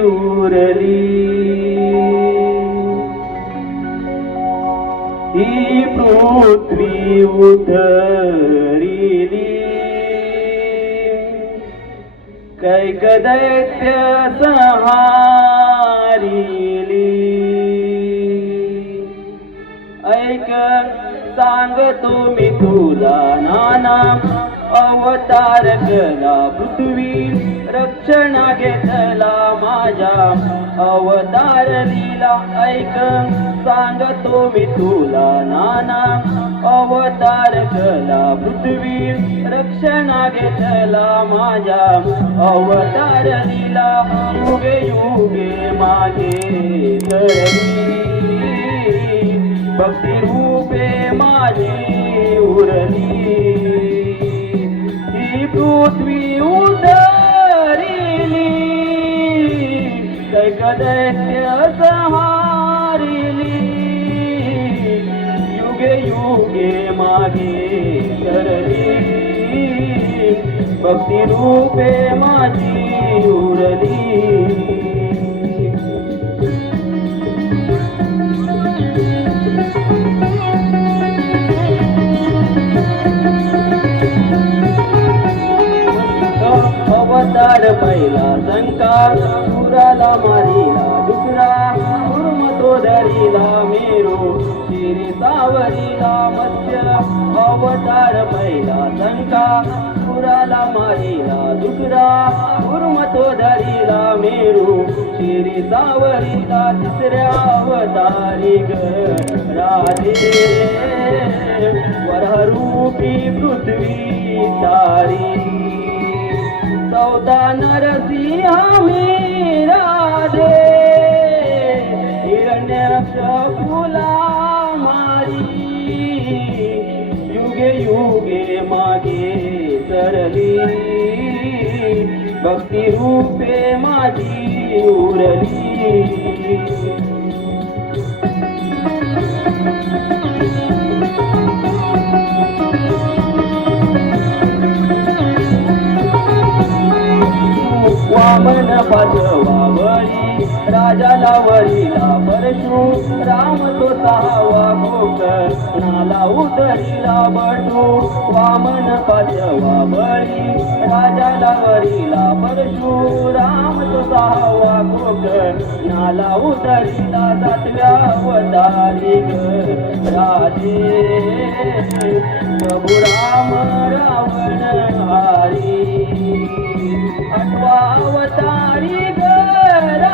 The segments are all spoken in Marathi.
उरली. ही पृथ्वी उतरिली. कैक दैत्य सहारिली. ऐक सांगतो मी तुला नाना अवतार गला पृथ्वी रक्षणा घेतला माझ्या. अवतार लिला ऐक सांगतो मी तुला नाना. अवतार गला पृथ्वी रक्षणा घेतला माझ्या. अवतार लिला युगे युगे मागे भक्ती रूपे माझी उरली. ही पृथ्वी उतरिली कैक दैत्य सहारिली युगे युगे मागे सरली भक्ती रूपे माझी अवतार पहिला शंका सुराला मारिला दुसरा कुर्म तो धरिला मेरो शिरी सावरीला मत्स्य अवतार पहिला शंका सुराला मारिला दुसरा कुर्म तो धरिला मेरो शिरी सावरीला तिसऱ्या अवतारी ग राधे वररूपी पृथ्वी नरसिंहा मी राधे हिरण्यक्ष फुला मारी. युगे युगे मागे सरली. भक्ती रूपे माझी उरली. राजाला वळीला परशु राम तो सहावा कोकर नाला उतरीला बटू वामन पाठवावरी राजाला वळीला परशु राम तो सहावा कोकर नाला उतरीला सातव्या अवतारी राजे. राधे प्रभु राम रावण हारी अवतारी राधे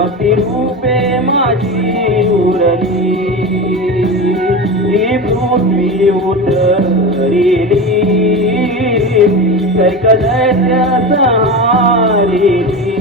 भक्ती रूपे माझी उरली. ही पृथ्वी उतरिली. कैकदस्य सहारिली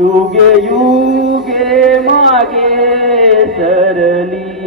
युगे युगे मागे सरली